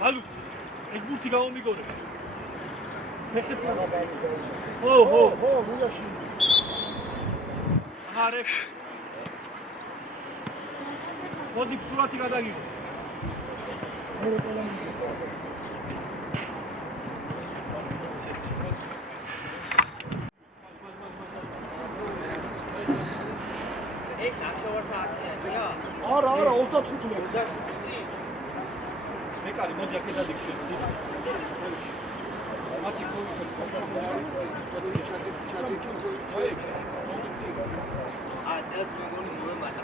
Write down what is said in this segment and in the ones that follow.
Hallo, ich muss die Gaumi gehen. Ho, wunderschön. Arek. Wo die Pflati gadagi. Ara, 35 ლარი. მეკარი მოდი აქედან იქცევი. მათი წელს მეგონი მოემატა.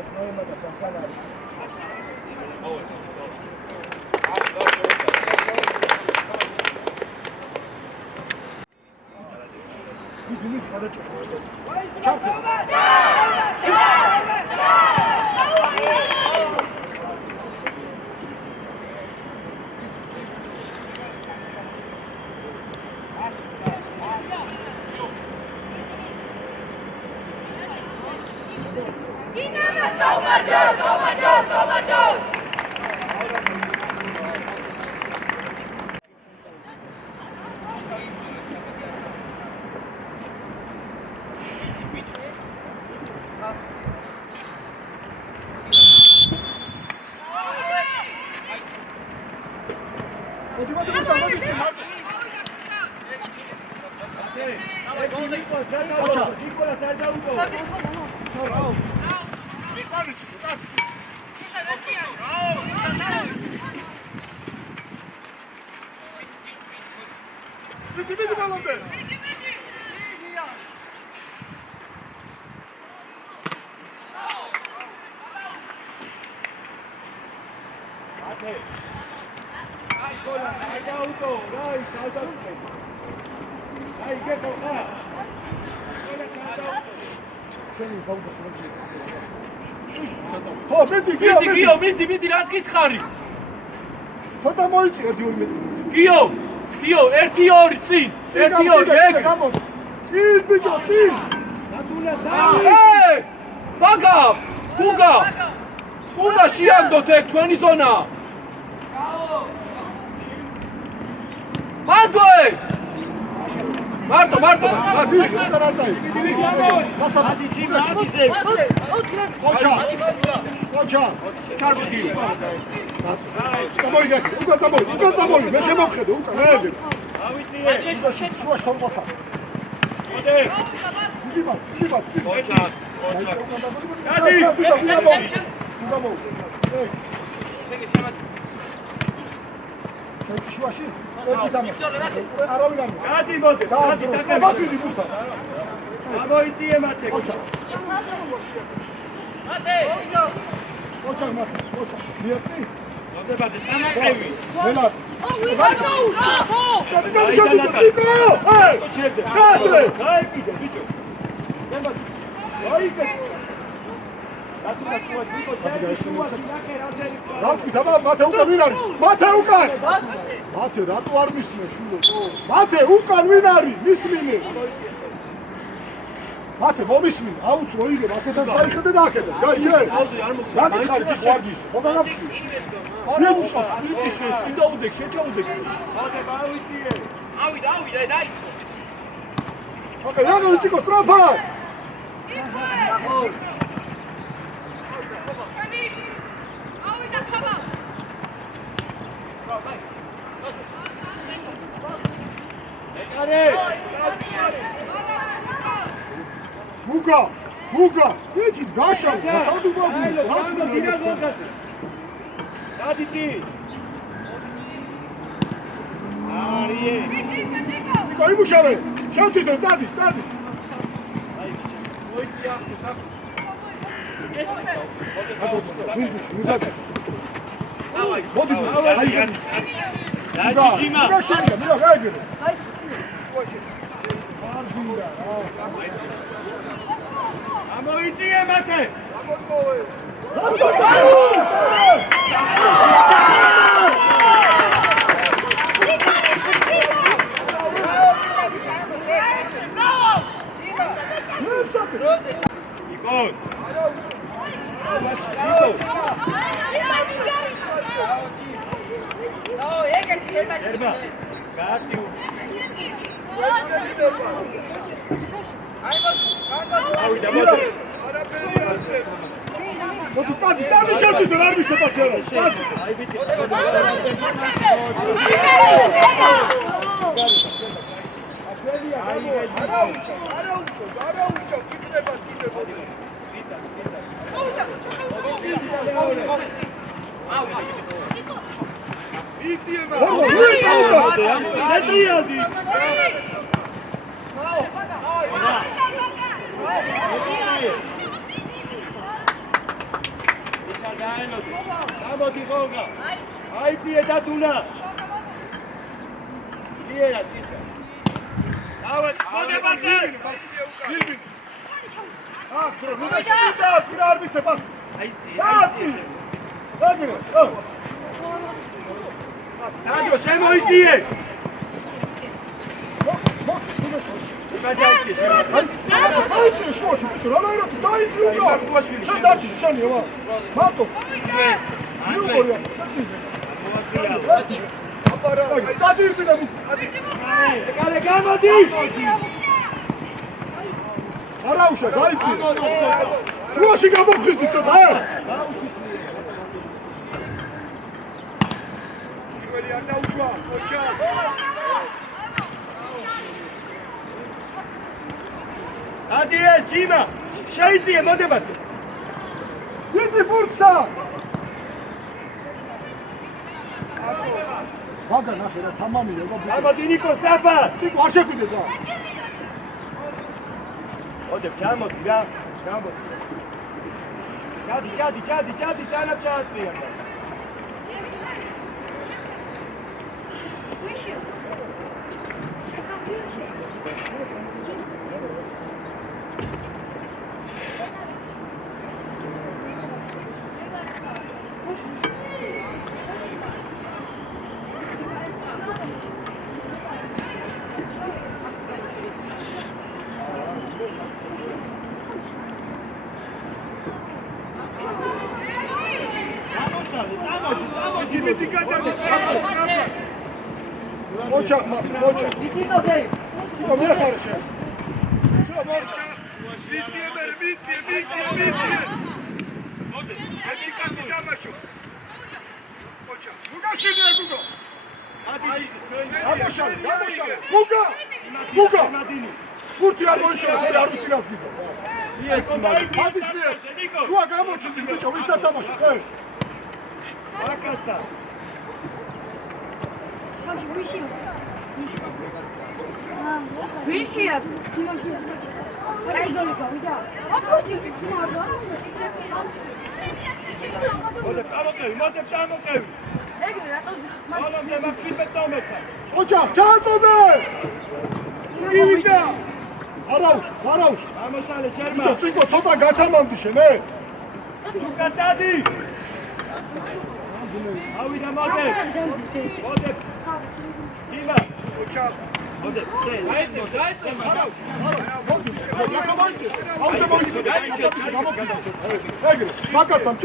ეს მოემატა სამხან არის. ნიკოლას არ დაუყო. Bitti balonda. Ai, cola, ai auto, dai, calza. Ai, che fa? ხო, მიდი, რაც გითხარი. ცოტა მოიწია 2 მეტრი. გიო, 1-2 წინ, 1-2 ეგ. წინ ბიჭო, წინ. გუგა, უნდა შეანდოთ ეგ თქვენი ზონა. მანდოე. მარტო. Koça. ჩარბი. უკან წამოი, მე შემოვხედე, უკან, ნაედი. ავიწიე. შუაში თორყოცა. მოდე. იბა. კოჩა. გადი. შუაში. არავინ არ. გადი მოდი. დაგაბატვიდი ბუთა. ამოიწიე მათე. კოჩა. Koça. მიაწი. მოდებაზე სამაკევი. მელად. გაიგიდე ბიჭო. მათე უკან ვინ არის? მათე რატო არ მისმენ შულო? მათე უკან ვინ არის? მისმინე. მათე მომისმინე, აუცრო იგე, აქედან გაიხედე და აქედან. გაიგე? რატო ხარ ის ვარჯიშ? ხოდა გაფიქრე. შეჭაუდეკ. მოდება ავიწიე. ავიდა, დაი. აკა, რა გიწიკო სტრაფა? Გუგა, იგი გაშავ, სასადუბალო, რაც მინდა. დადიტი. არიე. გაიმუშავე, შევთითო, წადი. მოიწია, მოდი, დაიჯიმა. მირა, გაიგე. ამოიწიე მათე. მოდი, წადი, შევთითო, არ მისცემ არა. წადი. აიწიე დათუნა. იერა თვითონ. მოდებაზე. არ მისცემ ასე. აიწიე. დადო შემოიწიე. აიწიე შუაში, ბიჭო, რა ნაირად დაიწიე უკან. შენ დაჭი, შენია ვა. მარტო. წადი იწინა. ეკალე გამოდი. არა უშა, დაიწიე. შუაში გამოფხიზდი ცოტა. იგველი არ დაუშვა, კოჩა. Mati es, Jima! Შეიწიე, მოდებაცე! დიდი ფურცა! მაგა ნახე რა თამამია და ბიჭო. Amadi Niko, საფა! ციკო არ შეგვიდე ძა. მოდებ, ჩამოდი რა, ჩამოდი. ჩადი, სანამ ჩააწვია. Očak, očak. Vidimo da je. Što mi je хорошо? Što borča? Vicije. Ode, ajde kako zamašu. Očak. Guga šinje, Guga. Hadi, Გამოშალე. Guga. Kurti არ მოიშალა, თორე არ ვიცი რას გიზა. ადის მიეც. შუა გამოჩნდი ბიჭო, ვის ათამაშე? Აკასტა. ვიშია. კაიგოლიკა, ვიდა. აბოჯი ვიცმარდა. მოდებ წამოყევი. ეგრე რატოზე? მოლომდე მაგ 17 მეტა. ოჯახ, ჩააწოდე! მივიდა. არაუშ. ამოსალე შერმა. ბიჭო, წიკო ცოტა გათამამდი შენე. თუ გაწადი. ავიდა მოდებ. მოდებ. იმა. ოჩა. მოდებ. დაიწე. ეგრე, მაგასამ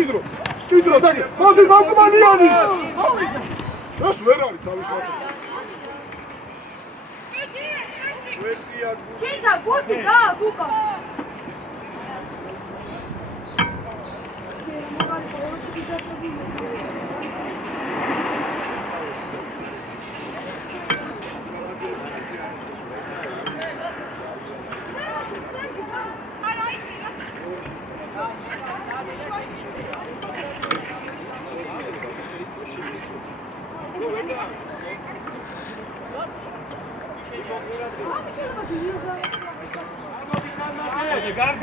ჭიდრო დაგე. მოდი მაგმანიანი. ეს ვერ არის თავის მათი. ჩინჩა გუთი და გუკა.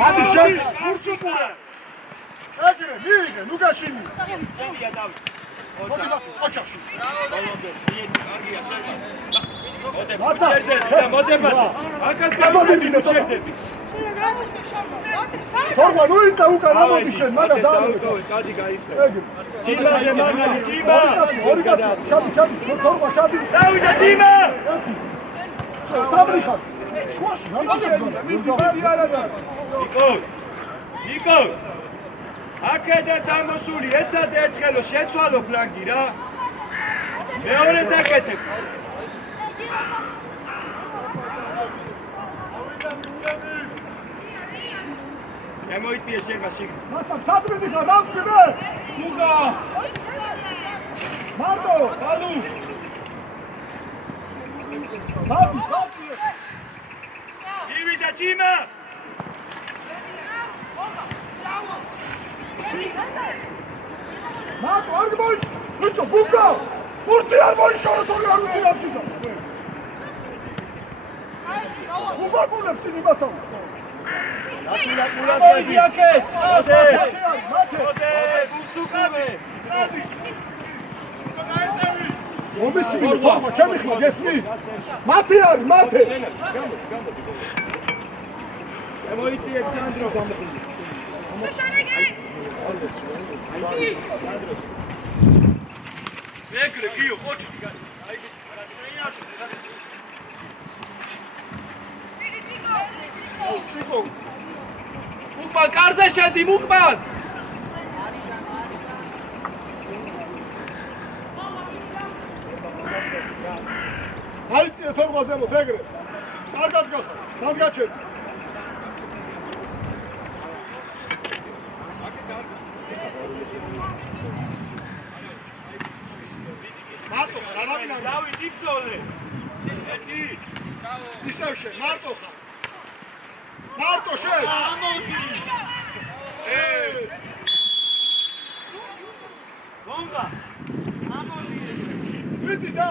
მადი შენ ურცუპურე. ეგრე, მიიღე, ნუ გაშინი. შენია დავით. მოდი ოჩახში. მოლომდე, მიეცი კარგია შერმა. მოდებ. მაცა, მოდებაც. აკას გამოდი შედები. თორმა ნუ იწა უკან ამოდი შენ, მაგას დაამოდი. წადი გაისე. ეგრე. ჯიმაზე მაღალი, ჯიმა. ორი კაცი, ჩადი, თორმა ჩადი. დავიდა ჯიმა. საბრიხას. შუაში, ნიკო. აქედან დამოსული, ეცადე ერთხელო შეცვალო ფლანგი რა. მეორე დაკეთებ. გამოიწიე შენმა შიგნით. მასა საბრიხა დამწვიმე. გუგა. მარტო, ალუ. მადი. ივიდა ჯიმა. მარტო, არ მოიშ. ბიჭო, ბუგა. ფურტი არ მოიშალა, თორე არ ვიცი რას გიზა. უბაგულებს წინ იმასა. აკეც. მათე. ბუცუკავე. მომისმინე, თორმა ჩემი ხმა გესმი? მათე არის, მათე. გამოიწიე სანდრო გამოხიზი. ეგრე გიო ოჩი აი ციკო. მუკმან კარზე შედი მუკმან აიწიე თორმაზე მო ეგრე. კარგად გახარ, დამგაჩერდი. მარტო ხარ, არავინ არ დავით იბრძოლე ისევ შენ, მარტო ხარ. მარტო შეც. გონგა. მიდი და.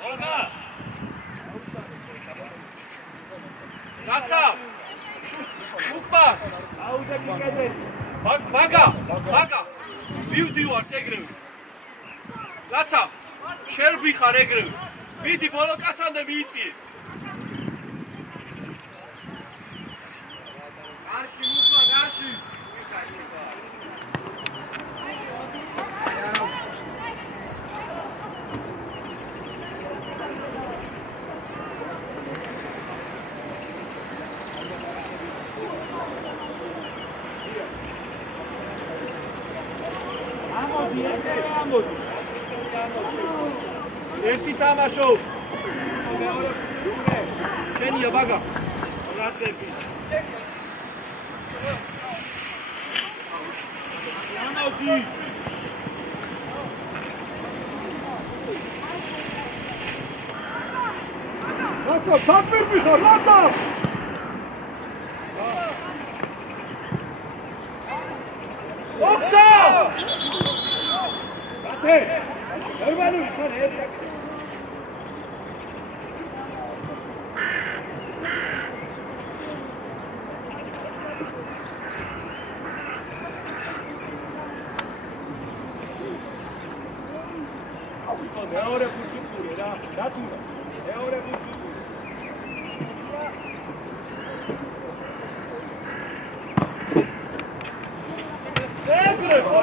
გონგა. რაცა? უკბა. აუზე კედელი. მაგა. მივდივართ ეგრევე. რაცა? შერბი ხარ ეგრევე. მიდი ბოლო კაცამდე მიიწიე. გარში უკბა, გარში. ამოდი. ერთი თამაშო. შენია ბაგა. რაცები. ამოდი. რაცა საქმე ხარ, რაცა. ოქცა! ათე! ნორმალური ხარ ერთი. მეორე ფუტბოლი რა, დათურა. მეორე ფუტბოლი. ეგრე ხო?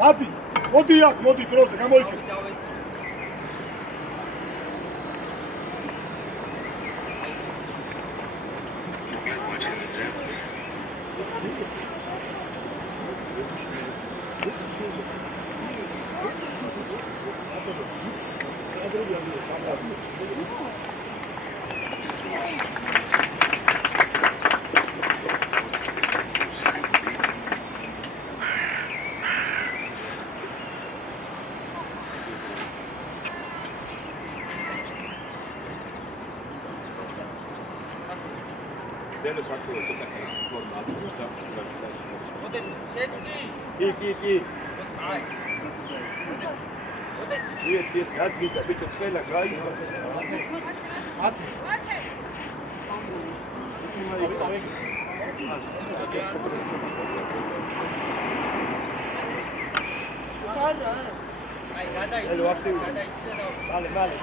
Adi, მოდი დროზე, გამოიქცე. ზენო საქართველოს ცოტა ფორმა ატყდა და მოდენ შეცდი. კი. აი. ეს რადგიდა ბიჭო ცხელა გაიცა. ათი. აი გადაიწყო. მალე.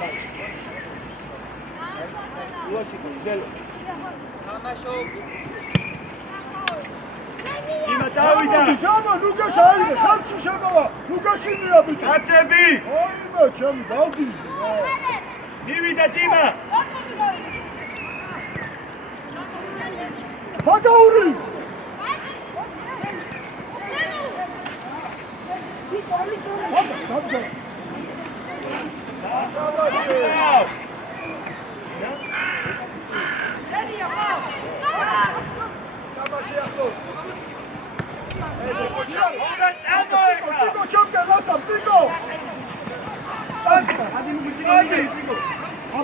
უაში გძელო. თამაშო. იმა დავიდა. გამა ლუკაში აიღე, ხალხი შემოვა. ლუკაშინია ბიჭო. კაცები! ოიმე ჩემი დავდი. მივიდა ჯიმა. ბაგაური.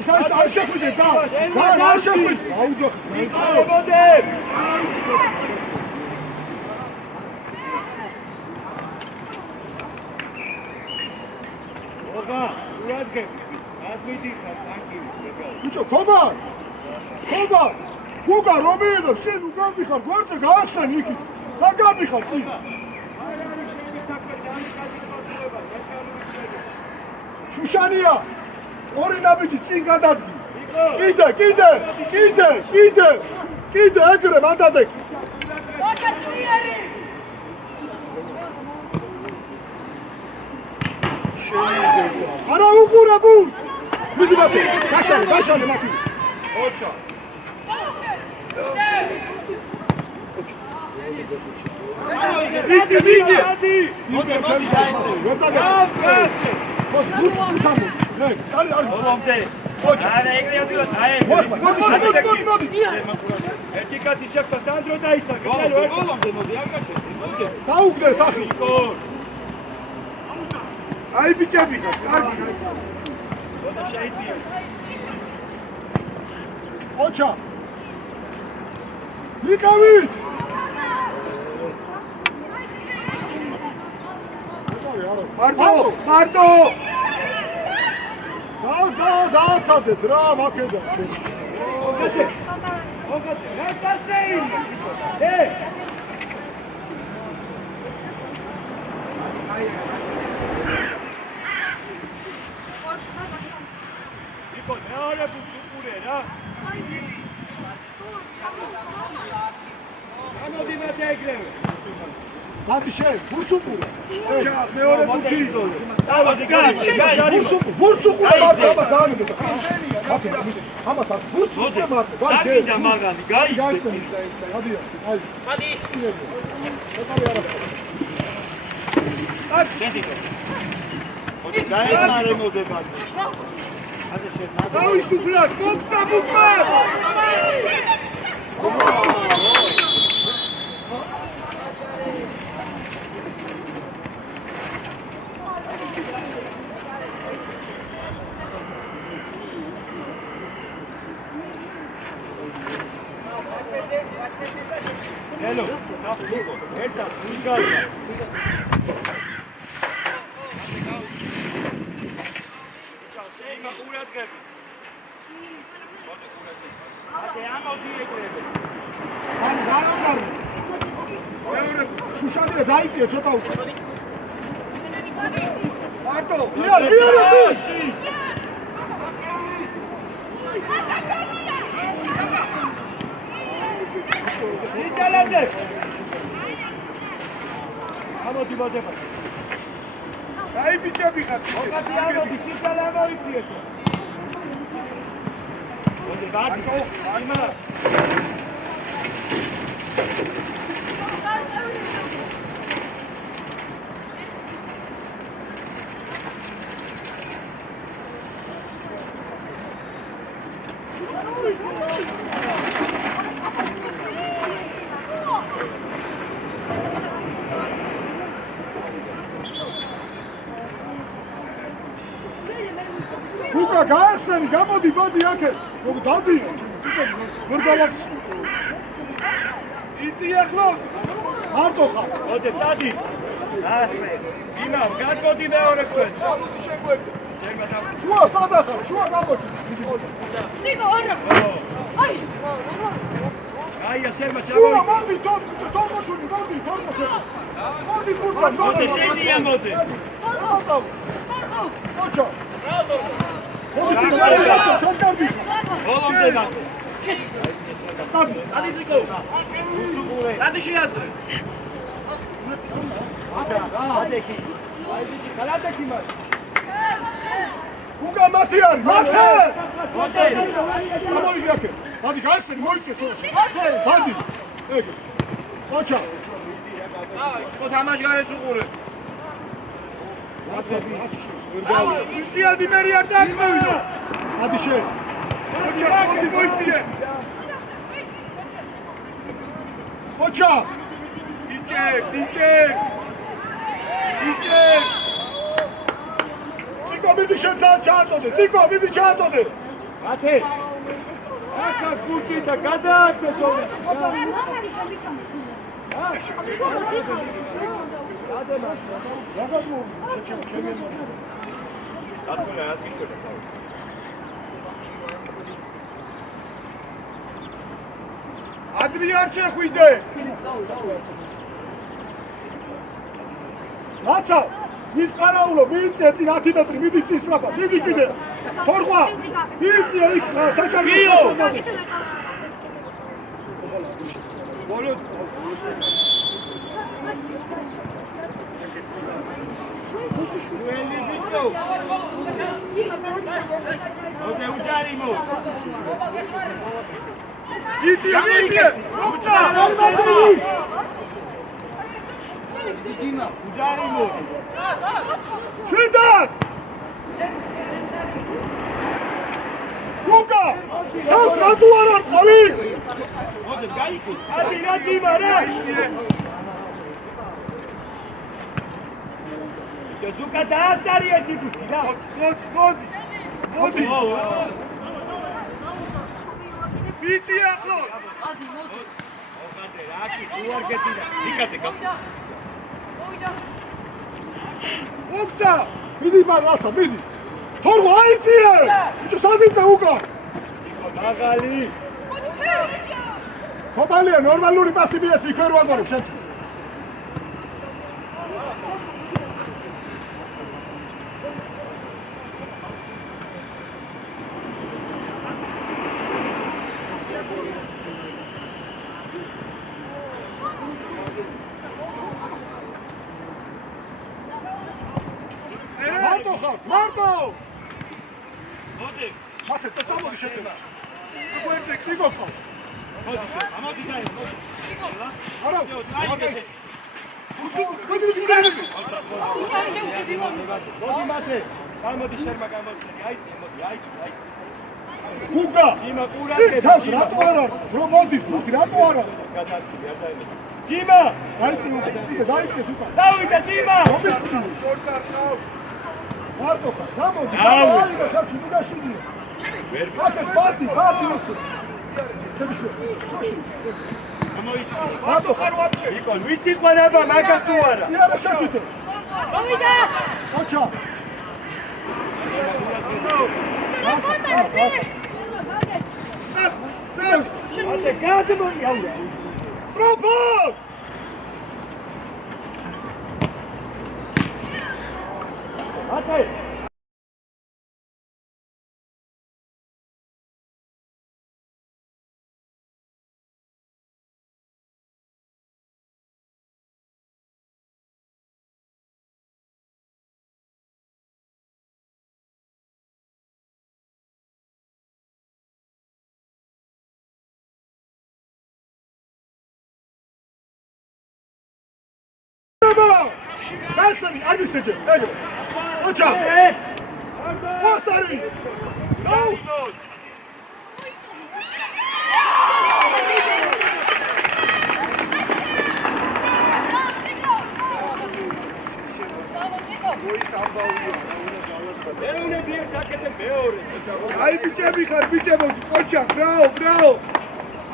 არ შეხვიდე ძა არ შეხვიდე აუძახი ოგა ურადგე ადმიდიხარ ტანკივი ბიჭო ხობა გუგა რომიედო შენ უგავი ხარ გვერდზე გაახსენ იქით საგაბი ხარ წინ შუშანია ორი ნაბიჯი წინ გადადგი კიდე ეგრე მანდადეკი არა უყურე ბურთს მიდი მათი გაშალე მათი ოჩა ვიძი მოდი დაიწყე გურც გუთამო. ნე, წალი არის. ბოლომდე. ხოჭა. არა, ეგრე ადვილად აი. მოდი. ერთი კაცი შეხვდა სანდრო დაისაკა. ბოლომდე მოდი, არ გაჩვენე. მოდი. დაუგდე სახი. აი ბიჭები, კარგი. მოდი შეიწია. ხოჭა. მიკავით. მარტო. დააცადეთ რა მაქედა. ოგეთე. რა გასეინ? იკო მეორე ბუწურე რა. გამოდი მათე ეგრევე. დადი შენ, ბურცუპურე. მეორე ბუჩი. დავადი გასი, ბურცუპურე ამას დაანებდა. ამას ბურცუპურე მარტო. დაგიდა მაგალი, გაიგე. გადია, აი. მადი. დედიკო. მოდი დაეხმარე მოდება. დავისუფლა, გოგწაბუკა. Hello. Eta, uigala. Ega ურადგები. აკე ამოდი ეგრევე. ან გარამგარი. შუშანია დაიწია ცოტა უკვე. მარტო. იარეთი. იჯალამდე. ამოდი მოდება. აი ბიჭები ხარ. მოგადი ამოდი, სიძალე ამოიწიეთ. მოდი ბატო, აიმა. უკა გაახსენი, გამოდი, ბადი აქე. დადი. ვერ გავაკეთე. იცი ახლა. მარტო ხარ. მოდი, დადი. ასე. იმა, გადმოდი მეორე წელს. შეგვექ. შუა სადა ხარ? შუა გამოდი. ნიკო, არა. აი. აი, ასემა შუა, ჩავი. მოდი, თორმოშული, მოდი, თორმოშული. მოდი, კურდა, მოდი, შედია მოდი. ხოჭა. მოდი, სანტარდი. ბოლომდე მათე. დადი ზიკო. მადი შეასწრე. ადექი. აი ბიჭი, კალადექი მას. უკა მათი არის, მათე. მოდი. გამოიდი აქე. დადი გაიხსენი, მოიწე ცოტა. დადი. ეგ. ხოჭა. ხო თამაში გარეს უყურე. იდეალდი მე არ დააწყევინო. დადი შენ. ხოჭა, მოდი მოიწიე. ხოჭა. იჭე. ციკო მიდი შენ ჩააწოდე. ციკო მიდი ჩააწოდე. მათე. აკა გუჭი და გადააგდეს ორი. ადრი არ შეხვიდე. რაცა ის ყარაულო მიიწე წინ 10 მეტრი მიდი წის რაბა მიდი კიდე თორღვა მიიწე იქ საჭარბო ბოლო ველი ბიჭო ოდე უჯარი მო იდი როცა ჯიმა უჯარი მო შიდა გუკა! ხავს რა თუ არ არ ყოლი? ადი რა ძიმა რა! ზუკა დაასარი ერთი გუთი რა! მოდი! ბიჭი ახლო! ოპცა! მიდი მარაცა, მიდი! თორღო აიწიე! ბიჭო, სად იწე უკან? მაღალი! ხობალია, ნორმალური პასი მიეცი, იქ ვერ ვაგორებ შენ. მარტო ხარ, მარტო! მოდი! მათე წამოდი შედება. გვერდზე წიგო ხო? მოდი შე, ამოდი და მოდი. არა, მოდი მათე, გამოდი შერმა გამოდი, აი. გუგა! ძიმა ყურადღება. თავს რატო არ არის? რომ მოდის, გუგი რატო არ არის? გადაცილი, არ დაიმე. ძიმა! დაიწე უკან. დავიდა ძიმა! მოდის შორს არ ყავს. მარტო ხარ, გამოდი. დავი და თავს მიდაშინია. აკეთ ბატი უცხო. მარტო ხარ ვაფშე. იკონ, ვისი ყვანება მაგას თუ არა? იარა შეკიდე. მოვიდა! აჩა. ათე გადმოდი აუ. პრობოთ! ათე Kalsani, არ მისეჯე, ეგრე. ოჩა. მოსარი. დაუ. მეუნები ერთ აკეთე მეორე. აი ბიჭები ხარ, ბიჭებო, ოჩა, ბრაო.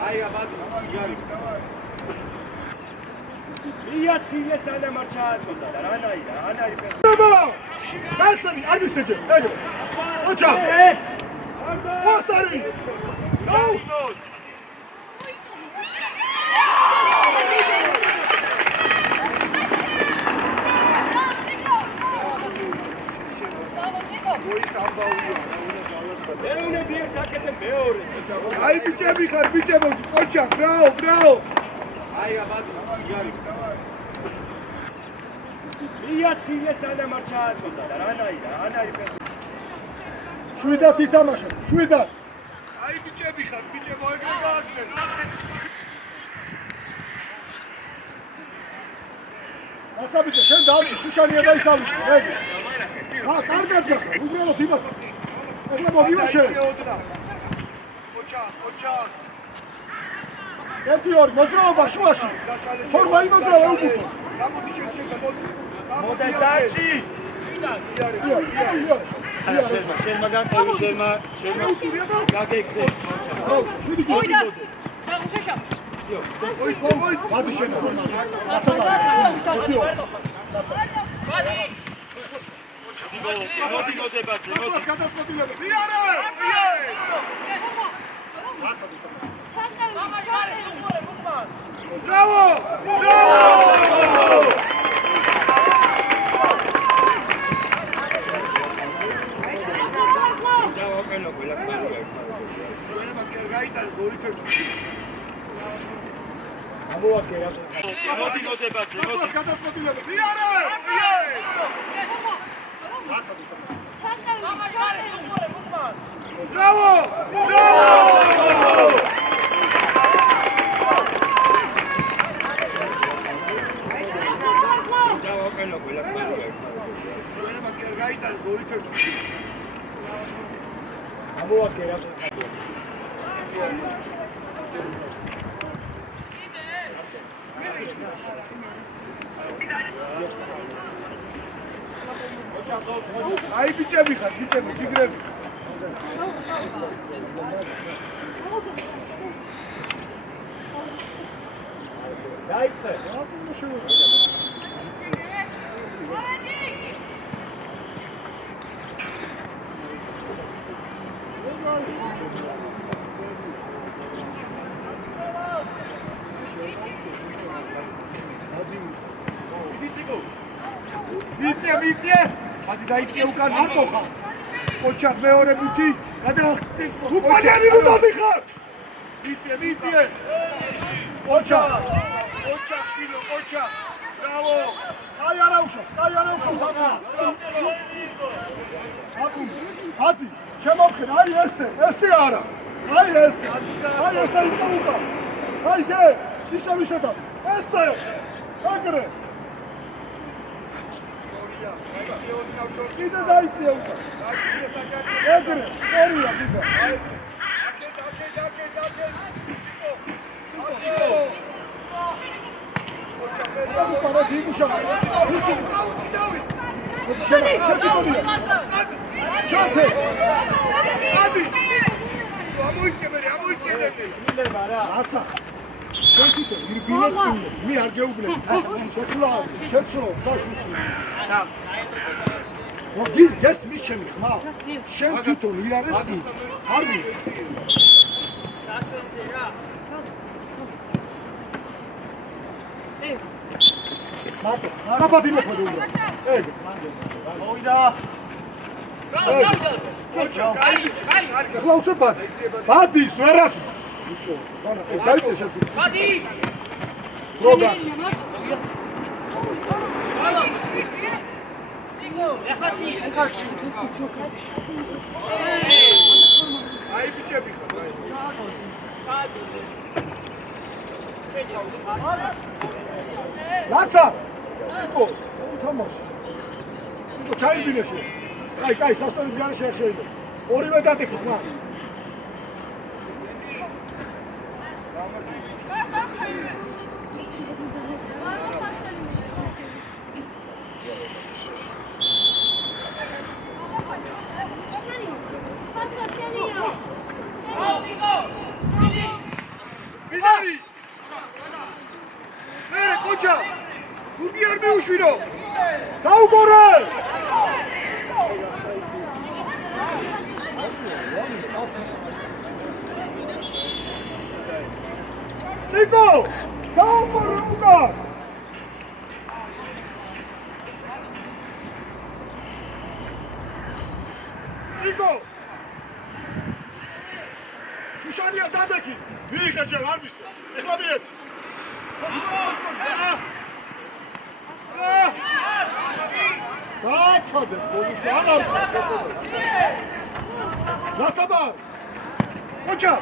აი აბა, იარი. იაცილე სანამ არ ჩააწოდა და რანაირ. kalsani, არ მისეჯე, ეგრე. ოჩა. მოსარი. დაუ. მეუნები ერთ აკეთე მეორე. აი ბიჭები ხარ, ბიჭებო, ოჩა, ბრაო. აი აბა, იარი. იაცილე სანამ არ ჩააწოდა და რანაირ. შვიდათ ითამაშე, შვიდათ. აი ბიჭები ხარ, ბიჭებო, ეგრე გააკეთე. ასაბიჭე, შენ დავში, შუშანია დაისავიჭე, ეგრე. კარგად გახდა, უბრალოდ იმათ. ეგრე მოვიმაშე. ოჩა. ერთი ორი მოძრაობა შუაში. ფორმა იმოძრავა უკუთო. მოდე დაჭი. შენმა განყევი, შენმა გაგეგძე. მოვიდა! შეშა! ვადი შენ. მოდი ბაცი, მოდი. გადაწყვეტილება. ბრავო! მოდი ბაცი, მოდი. გადაწყვეტილება. ბრავო! აი ბიჭები ხარ, ბიჭები, ფიგრები. დაიწყე. მიწე მადი დაიწე უკან მარტო ხარ ოჩახ მეორე ბიჭი გადავხტი უკანიანი რომ დადიხარ მიწე ოჩახ შვილო ოჩახ ბრავო აი არა უშო ადი შემოხენ აი ესე არა აი ესე იწუყა აი დე ისე ვიშედა ესე აგრე კიდე დაიწია უკან. ეგრე, ორია კიდე. მე არ გეუბნები. შეცვლო, საშუში. ეს მის ჩემი ხმა. შენ თვითონ ირარე წინ. არ ვი. მარტო, არაბადი მეფოდე უნდა. ეგ. მოვიდა. ახლა უცებ ბადი. ბადის ვერაც. ბიჭო, დაიწე შეცვლო. ბადი. პროგრამ. Lața! Nico, uite-mă! Nico, ce ai bine și eu? Cai, să stăm în zgară și așa ele. Oribe date cu, na! Daugore! Nico! Daugore, uga! Nico! Şuşaniya dadaki! Büyük acel var mısın? Eklamiyet! Daçadı, konuşan artık. Daçabar. Koça.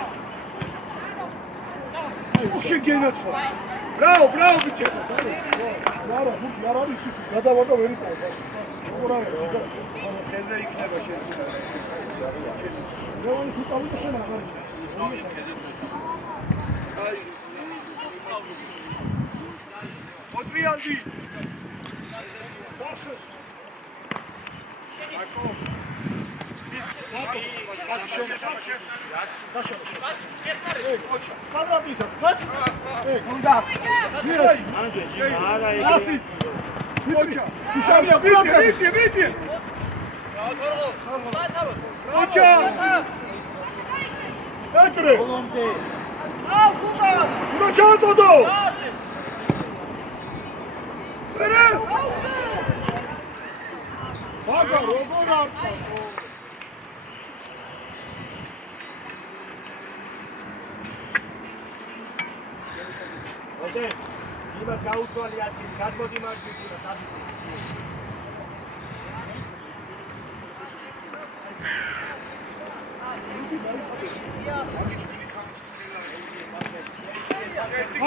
Okşa gene tut. Bravo biçe. Yara, bu yaralı işi. Kada orada verin. Bravo. Tezler ikine başarı. Ne onu tutalım da sana. Ay. Odbijam değil. Basız. Aga, როგორ არწა. ოდე, იმას გაუსვალი ადგილი, გადმოდი მარჯვნივ და სადიცი.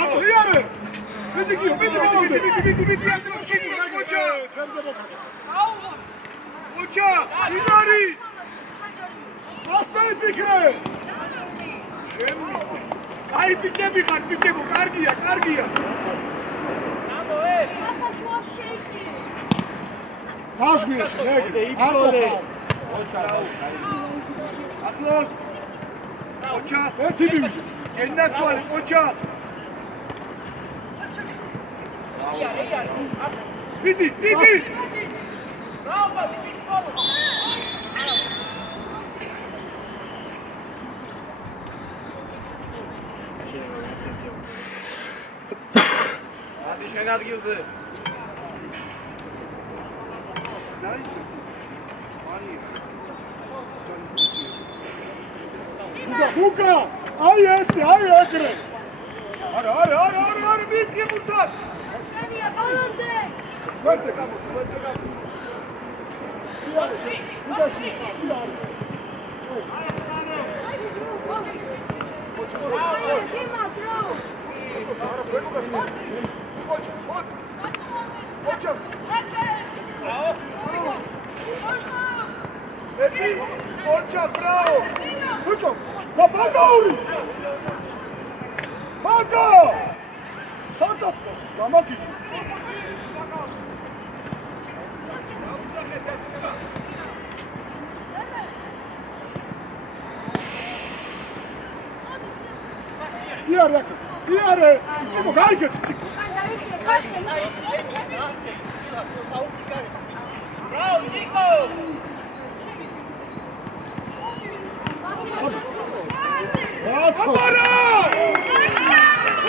აბიარე! მიდი, ფერზე მოკაჭა. ოჩა, იგორი! ასე იფიქრე. აი ბიჭები ხარ, ბიჭებო, კარგია, კარგია. დასგვიაში, ნეგრი. იპოლე. ახლოს. ოჩა, ერთი მივიდე. გენდაცვალე, ოჩა. Vidi, vidi! Bravo, vidi solo. Hadi şenat girdi. Buka! Ay esse, ay ekre. Hadi, bit ye buradan. Vente. Ocha, bravo! Pucho, Papagauri! Paga! Sakat! Damak için. Diğer yakın. Diğer. Çabuk hareket. Bravo, Nico. Rahat ol.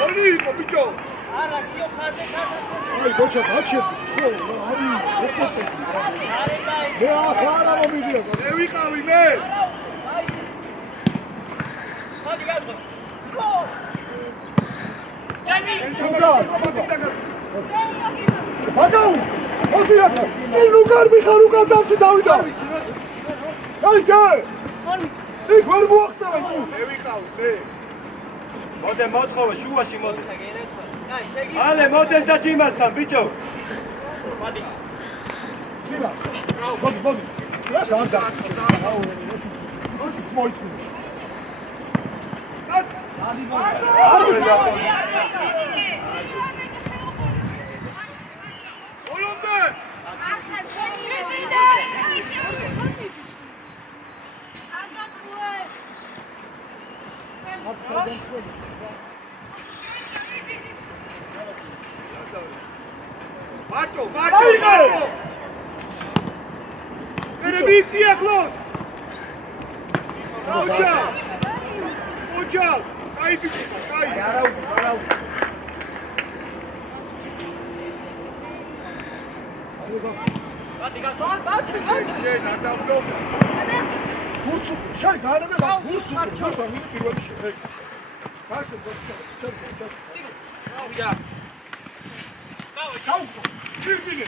Oni, bicho! Ay koça kaç yıl? Abi çok kötü. Ya hala mı biliyor? Evi kavi me! Hadi gel bakalım. Jamie. Çabuk. Pagau! Hadi yakın. Stil lugar mi xaruka damsi davida. Ay gel. იქ ვერ მოახსოვე თუ. Evi kavi me! მოდე მოთხოვე შუაში მოდე. ალე მოდეს და ჯიმასთან ბიჭო. დიმა. მოდი. რა სანდა? აუ. მოიწვი. Olundu! Marco! Erebiti ახლოს! Ocha! Ai bicho, ai! Ara. გურცუ, შენ განებე, გურცუ, გურცუ, პირველი შე. კაცო, Გავიდა. ჩაუ, ჩირბინე.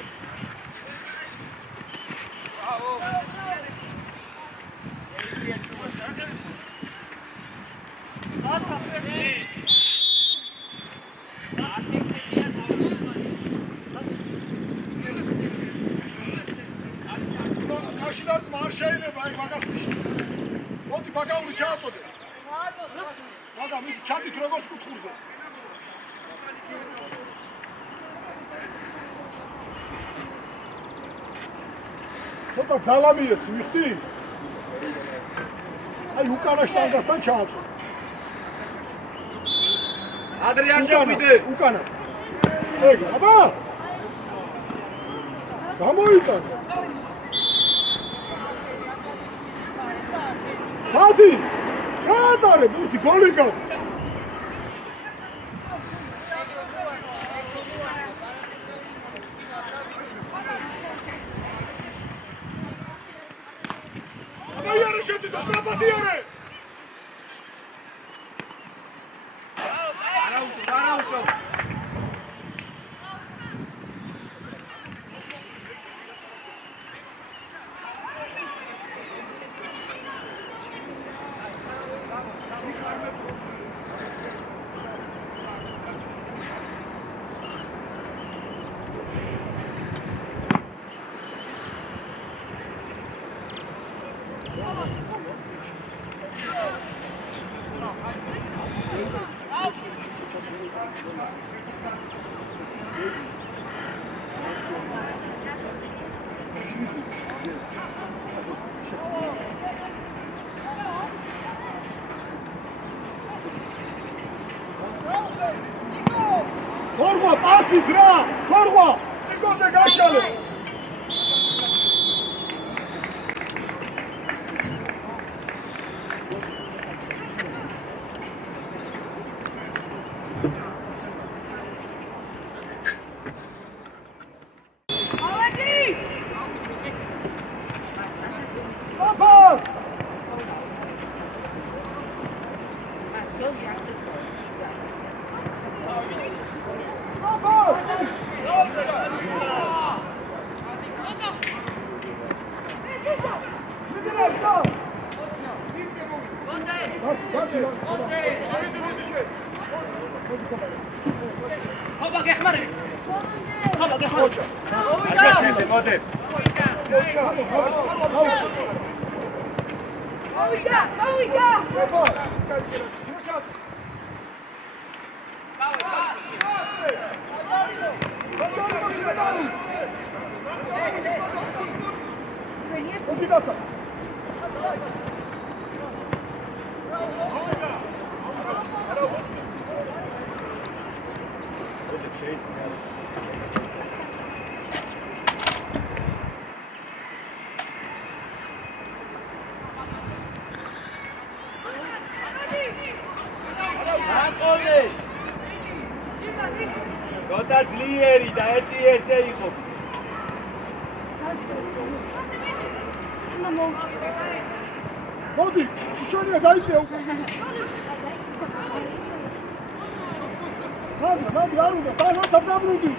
კაშიდან არ შეიძლება აი მაგას ნიშნი. მოდი ბაგაური ჩააწოდე. მაგა მიდი ჩადით როგორც კუთხურზე. ცოტა ძალა მიეცი, მიხდი? აი უკანა შტანგასთან ჩააწოდე. Adrian შევიდე! უკანა. ეგ, აბა! გამოიტანე. Hadi! Გადარე, ბუთი გოლი გავა. აი არა შედით სტრაპატი არა. Araújo. Torgua, pasi, gra! Torgua! Țicoze gașale! Papa! خبك يا حمري خبك يا حمري აგაცემდე მოდე გოდა ძლიერი და ერთი იყო მოდი, შიშონია დაიწე უკვე. მადი, არ უნდა, დანაცავ დაბრუნდი.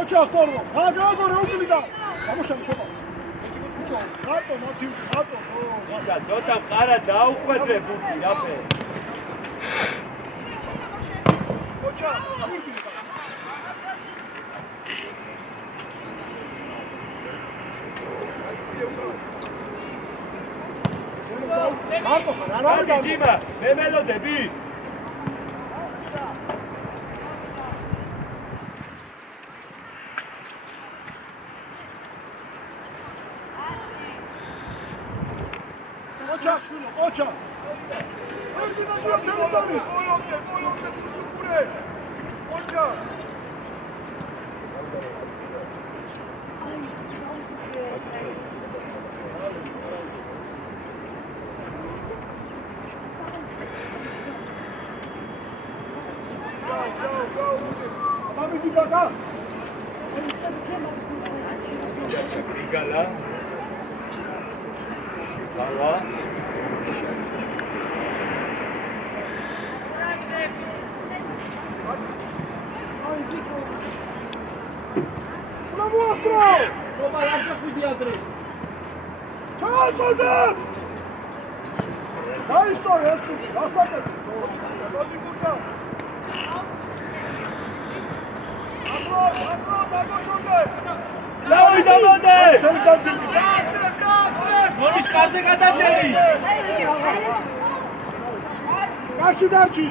ოჩა ხორვა, აგაგორე უკლიდა. ამოშენ ხობა. ბიჭო, რატო მოდი, რატო? და ცოტა მყარა დაუხვედრე ბუთი, აფე. ოჩა, დაბრუნდი. მადი ჯიმა, მე მელოდები. ოჩა, ოჩა. ოჩა. რიგალა. ალა. ხობა რაშა ხუდი ადრე ჩააწოდე! დაისწორე ერთი, გასაკეთე. მოდი გუშა. დაგოჩოდე. დავიდა მოდე! მორის კარზე გადაჭერი კარში დარჩი.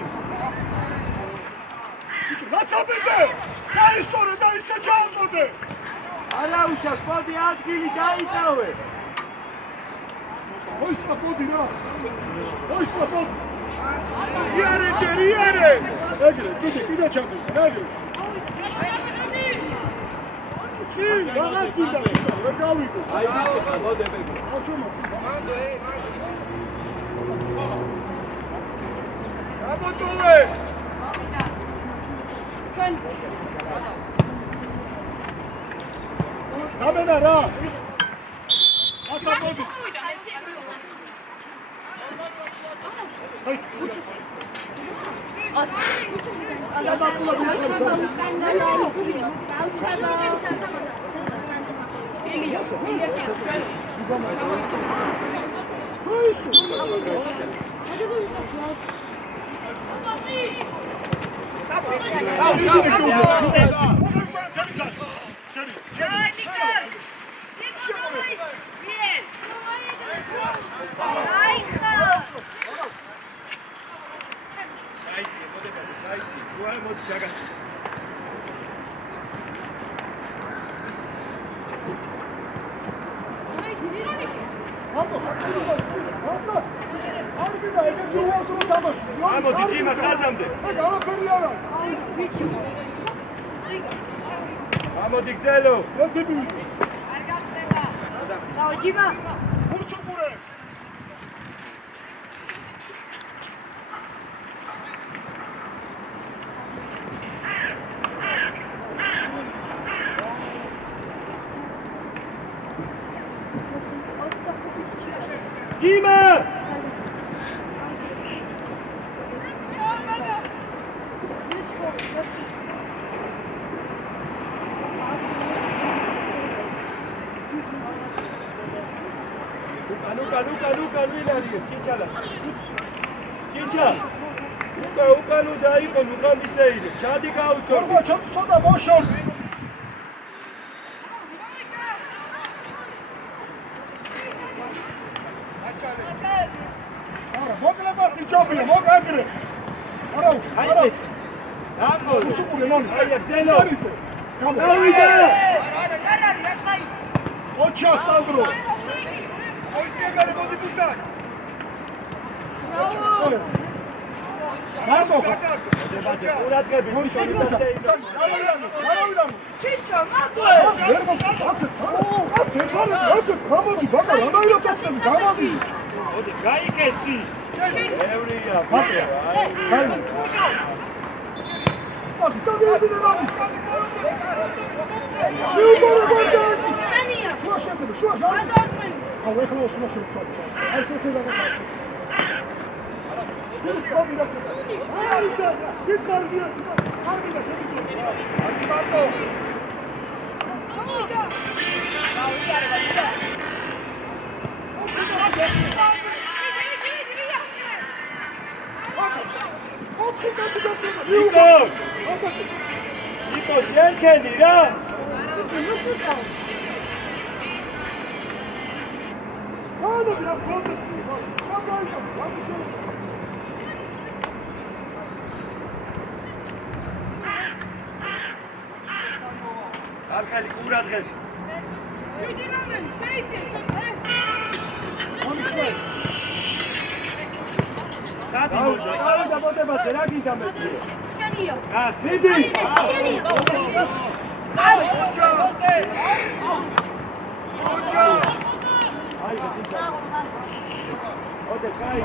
ნაცაბეზე! დაისწორე და ისე ჩააწოდე. არა უშავს, მოდი ადგილი გაიტოვე. ოი სპორტი რა. ოი სპორტი. იარე, იარე. ეგრე, კიდე ჩადის, ეგრე. ჩი, რაღაც კიდე, რა გავიგო. აი ბიჭო, მოდები. გამოტოვე. გამენა რა. აცაბოდი. აი, უჩი. ამოდი ჯიმა ხაზამდე. ამოდი გძელო. Dao, Jima. ჯიმა! Luka, ვინარიეს, ჩინჩალა. ჩინჩა. უკანო დაიყო, ლუკა მისეირე. ჩადი გაუწორდი. ჩოცოდა მოშორდი. არა, მოკლებას იჭობია, მოგაგრე. არა, აიწეც. დაგო. უცუყურე ნონი. აი, ძელო. გავიდე. ოჩა სანდრო. მარტო ყურადღები მიშონი და შეიდა. Chicha, Marco. მოდი, გაიქეცი. ევრია, ფაკია. Shania. ნიკო, ზენქენი რა. არხელი ყურადღები. დავიდა მოდებაზე რა გიგამეთია? Shania. გას დიდი. ოდე კაი.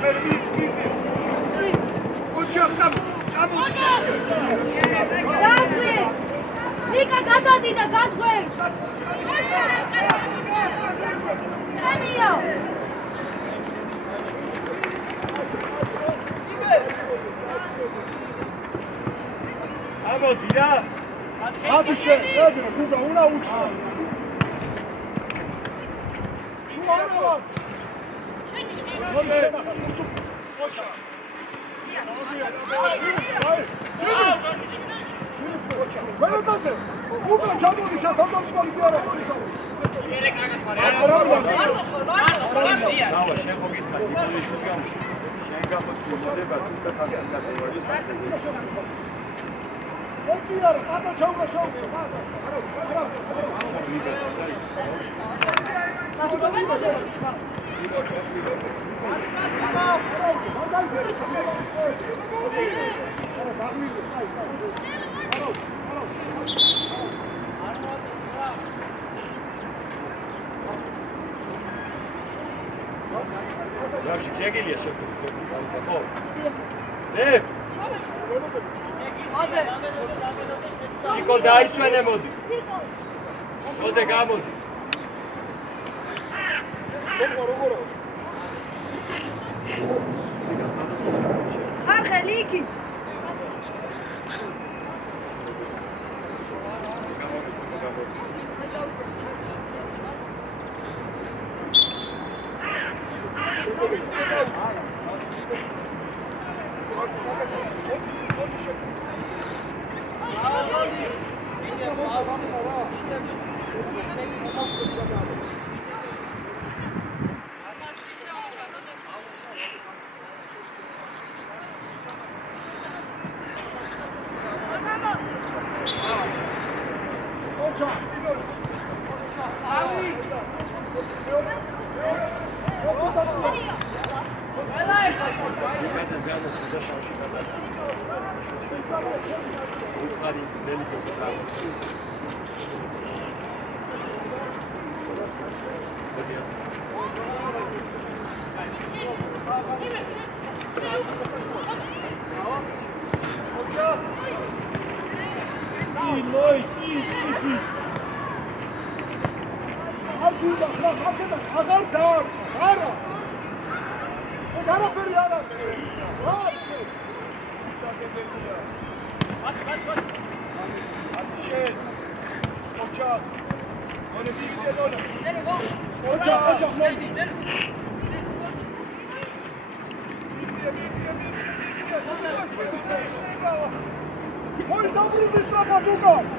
გასვი ნიკა გადადიდა გასვი ხანიო ამოდი რა აბიშე ედრე გუგა უნდა უჩა შუარავა ვერდაზე უბრალოდ ჩამოდი შეთანხმებული არა დავა შენ ხო გითხარი ინგლისურს გამოში შენ გახოცდება თითქოს ოკი არა პატა ჩაულა შაულა Вообще, кегелия шеф. Ხო. ნიკო დაისვენე მოდი. მოდე გამოდი. ხარხელი იქი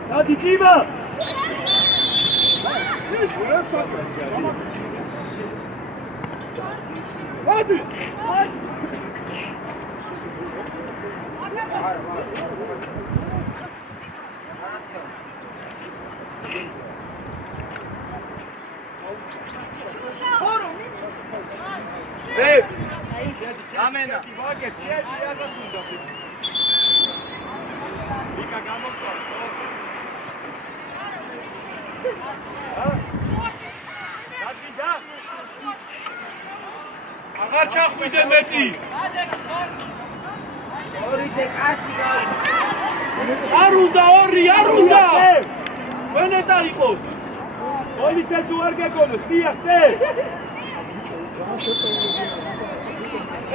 დადი ჯიმა ადი ამენა ვაგებ შედი რაღაც უნდა ვიკა გამოცვალ და აღარ ჩახვიდე მეტი არ უნდა ორი არ უნდა ვენეტა იყოს პოლიცეს უარ გეკონოს მიახცე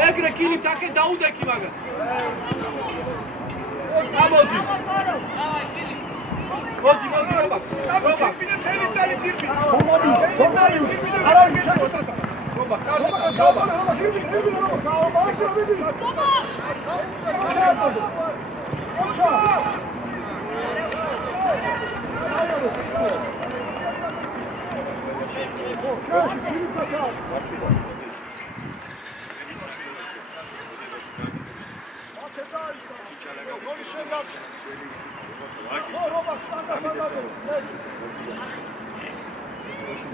ეგრე კილი თახე დაუდექი მაგას გამოდი მოდი რობა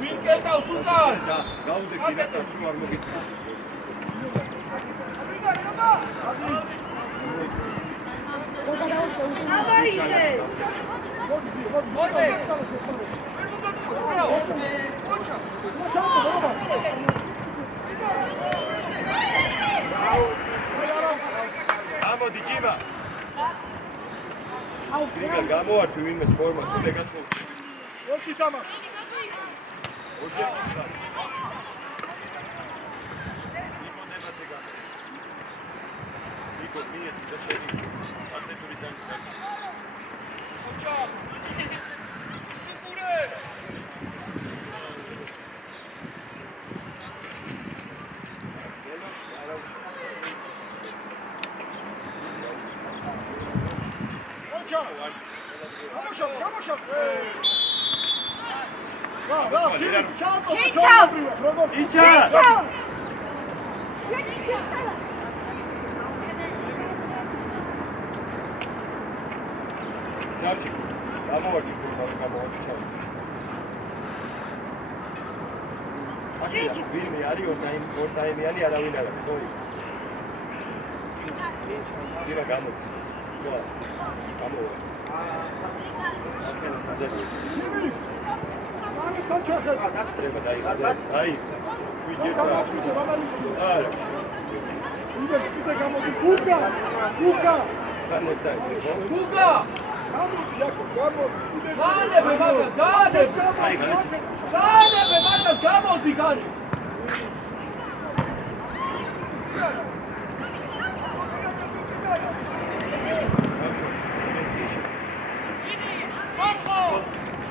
ვინკეტა სულტან გაუდექი და სულ არ მოგიწევს გამოდი ჯიმა. ვინმე გამოართვი ვინმეს ფორმას თუ ლეგატო. ოჩი თამაში. ოჯახისა. ნიკო მიეცი და შენი. ასე თუ რიდან გაჩი. ოჯახ. სიფურე. Გამოშავ. იჩა. დავში. გამოვარდი გამოვარდი. აკი ვინმე არის ორტაიმიანი არავინ არ არის. ოი. დიმა გამოდის. ვა. გამოვარდი. Treba daí. Aí.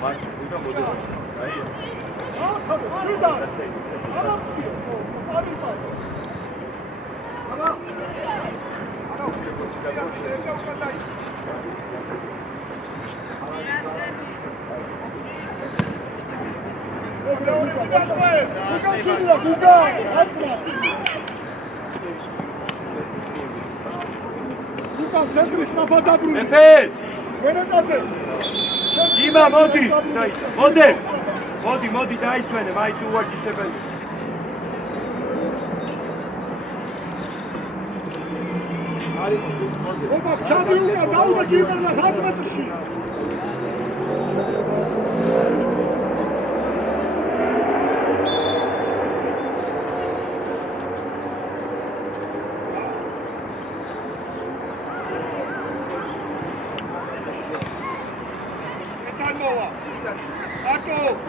Mas cuida muito. Ჯიმა მოდი მოდი დაისვენე მაინც უვარჯიშებელი ოპა ჩადი უკან დაუდა გიმერლას 10 მეტრში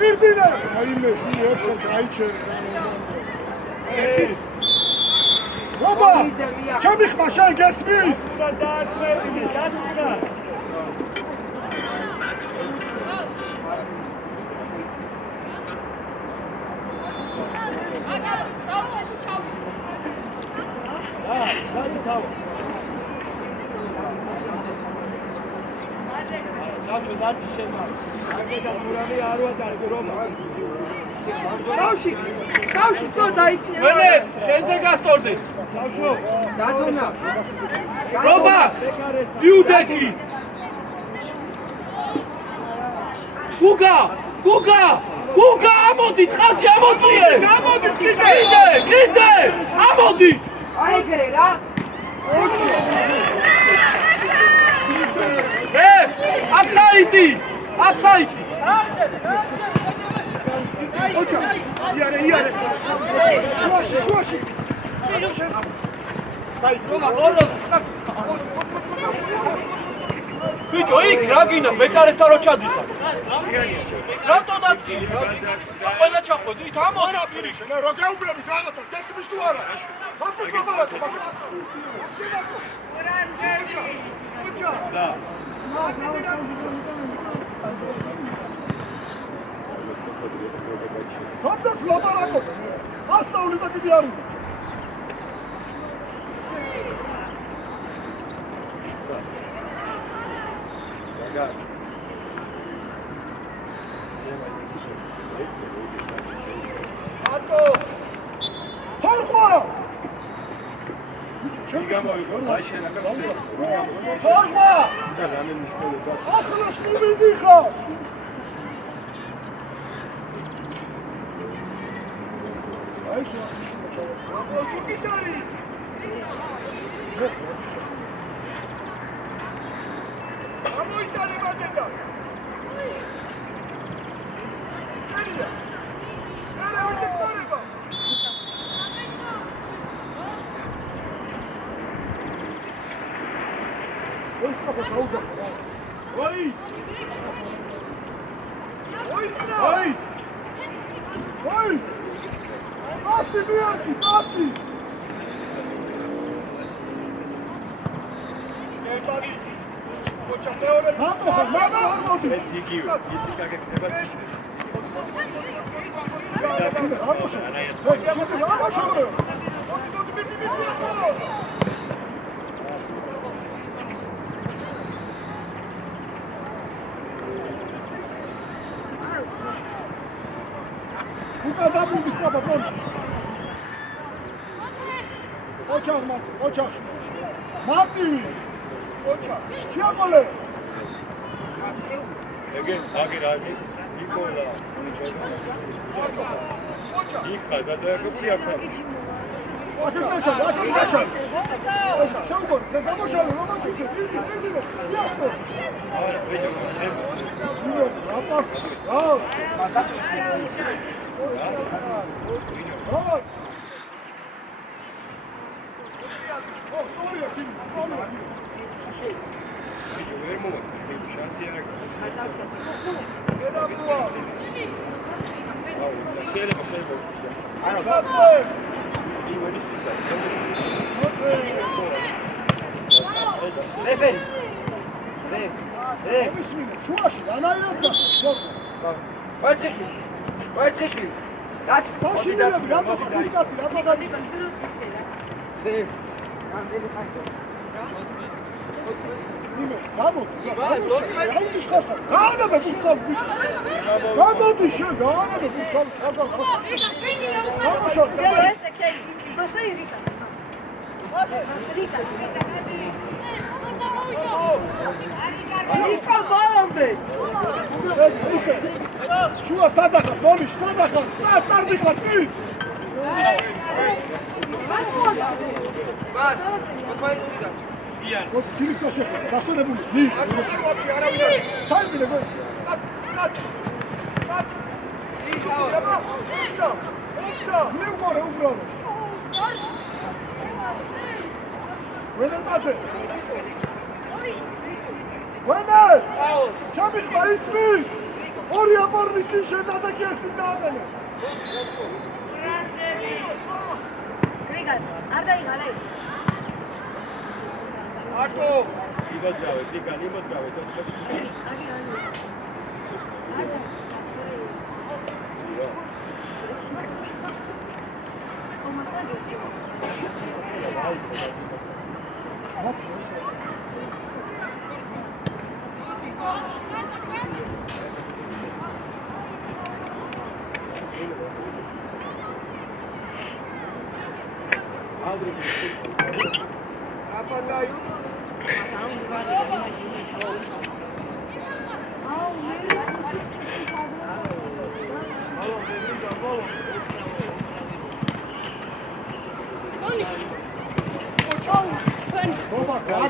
Birbirine! Hayırlı olsun, yok kayıçı. Baba! Kemik başan kesmiş! Kavşi to daitsi. Mene, შენზე გასწორდეს. კავშო. დათონა. რობა. იუდექი. გუგა, ამოდით, ხაზი ამოწიე. ამოდით, კიდე. ამოდით. აიგრე რა. აფსაიტი. Oça! Iare! Şuaşı! ბიჭო, იქ რა გინდა? ბეკარესთან რო ჩადისა. რატო დაწი? ყველა ჩახვედი, იქ ამოდი. რა გაუბრებით რაღაცას, გესმის თუ არა? ხოთის მოგალათო, და ხოთის ლაპარაკო. ასწავლი და კიდე არ უნდა. Ახლოს მივიდი ხარ. აი შე ჩავარ. ამოიტანება დედა. ვესწრაფო გაუძახო. ოი! ოი! ოი! Pasi მიაჩი, pasi! ეს იგივე, იცი კაგეკდება ოჩახ მარტივი ოჩახ შეყოლე ეგე აგერაგი ნიკოლა იქა დაზაერგოფი აქა აკეთაშა შამბორ და გამოშალე რომანტიკი იახტო არა ვეჯო ვერ მომაქვს შანსი არ აქვს შეიძლება რეფერი შუაში დანაირად და ვაიცხიშვილი დათ მაშინები რატო დისკაცი რატო დაიწყე გამოდი ხასთან გაანაბე ფუტკალ გამოდი შენ გაანაბე ფუტკალ ხასთან გამოშალ Celo ese que hay. No soy ricas. No soy ricas. რიკა ბალამდე ისე შუა სადახა ბონიშ სადახა სად დარბიხარ წის მას მოხმაიძი და ო დირექტორ შეხა დასწრებული ნი ჩაიმილე გო Buenas! Çabuk bayısmış! Oraya varın için şedadaki esin dağılır. Ricas, arda y galay. არტო იბოძრავეთ ლიკა იბოძრავეთ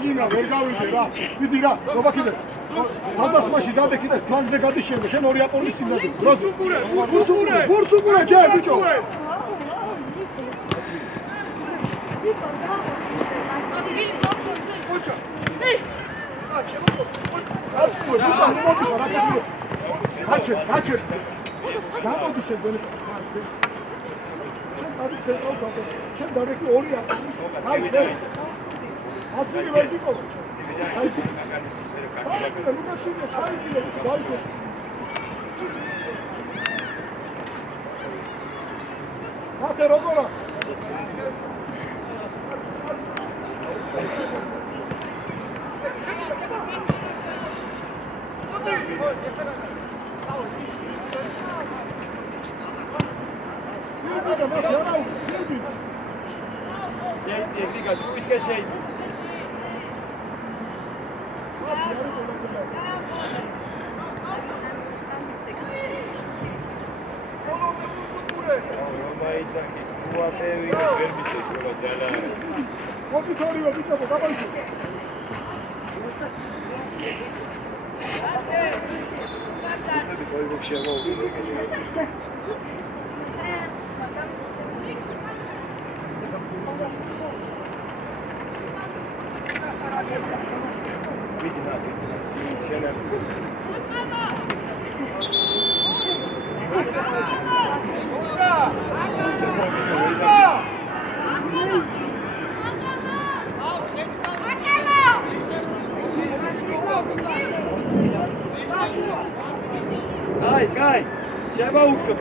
აგინა ვერ გავიდე რა. ვიდი რა, მოვაქიდე. გადასმაში დადე კიდე ფლანგზე გადიშენე, შენ ორი აპორნის წინ დადე. როზი. ბურცუგურე ჯერ ბიჭო. გაჩერ. გამოდი შენ გონი. შენ დადე ორი აპორნის. აი Atını verdik oğlum. Haydi. Haydi. Bu da şimdi haydi. Haydi. Hadi Rogola. შეიძლება ლიკა ჩუისკე შეიძლება Კაი, შემოუშვებ.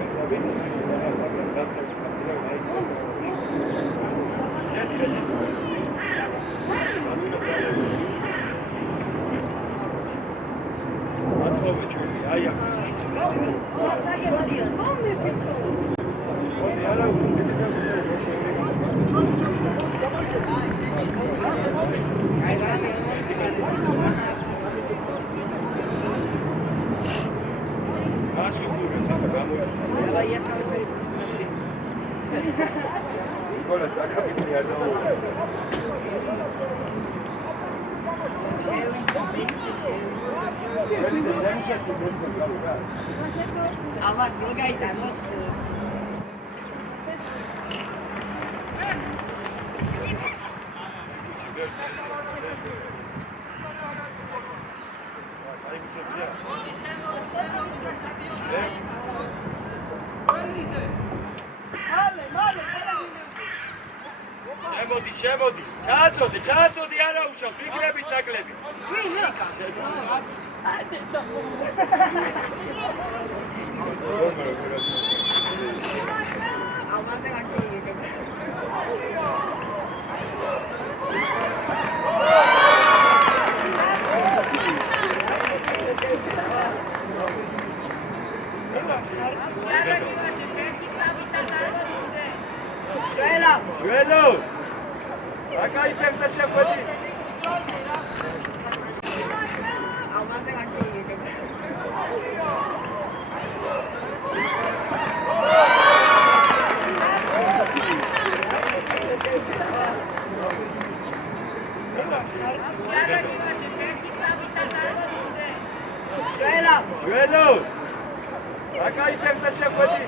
მადლობა ჩვენი, აი აქ ის. Nicola sakapitni არ დაუვარდა. Avaz, eu gaita, nossa. შემოდი. ჩააწოდე, არა უშავს, ვიქნებით ნაკლები. ჟველო. აკაიფებს შეხვედი. ჟველო. აკაიფებს შეხვედი.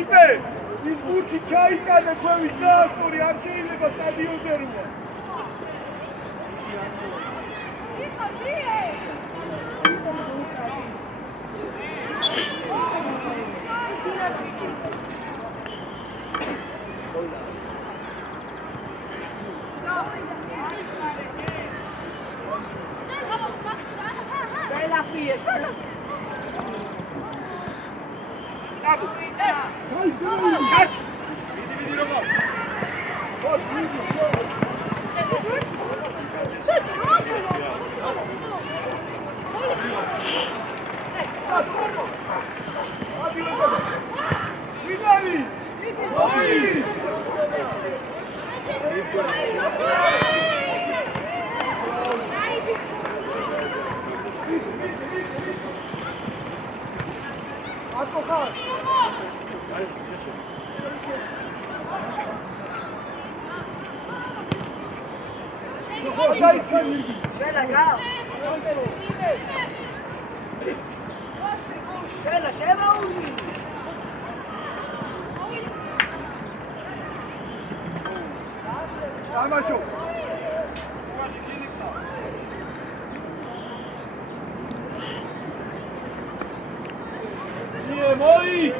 იტე ის ბურთი ჩაიტანე ქვევით დაასწორი არ შეიძლება სტადიონზე რუა მარტო ხარ? Shela, gal. Shela, uži. Tamašo. Nije moji!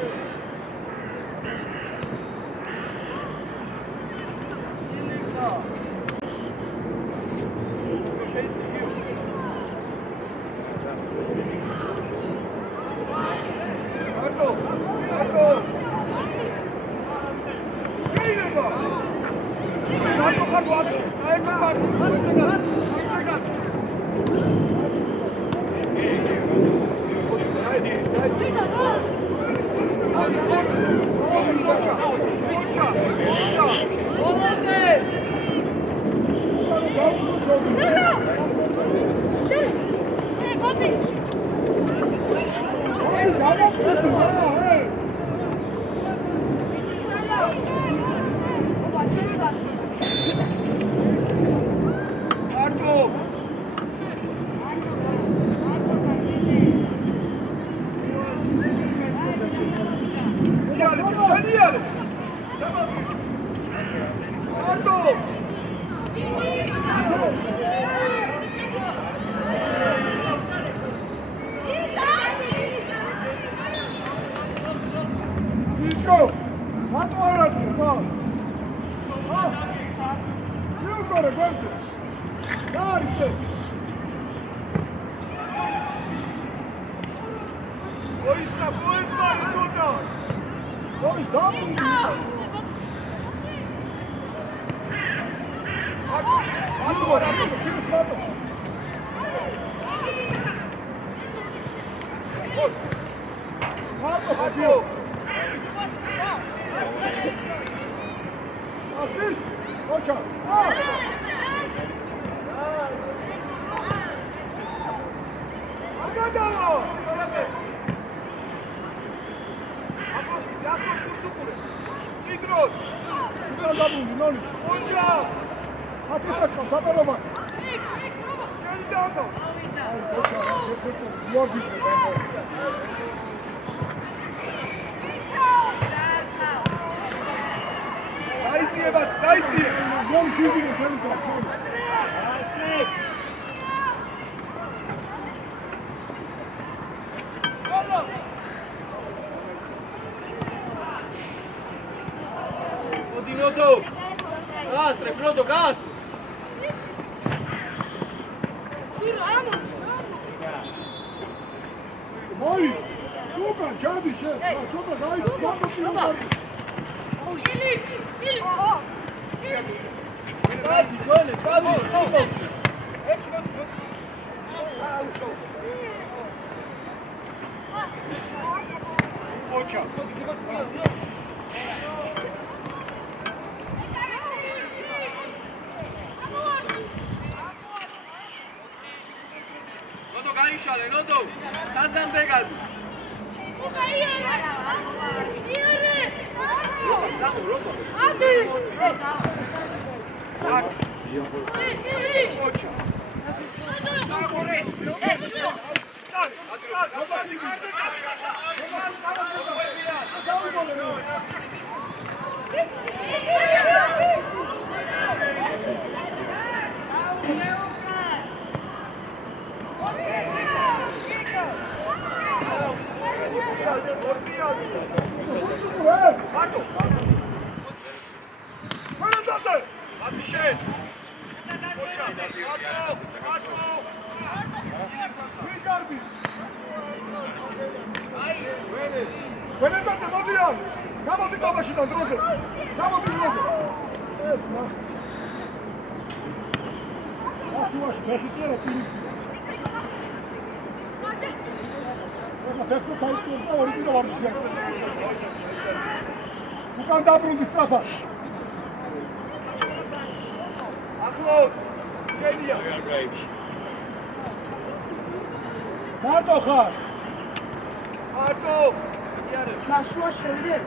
Na šuo ševlje.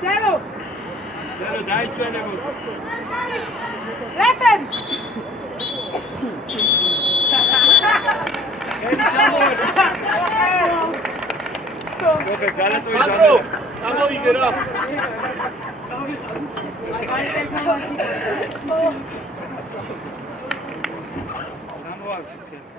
Celo. daj sve nego. Refer. Opet zaleto i Sandro, tamo igra. Samo ovako.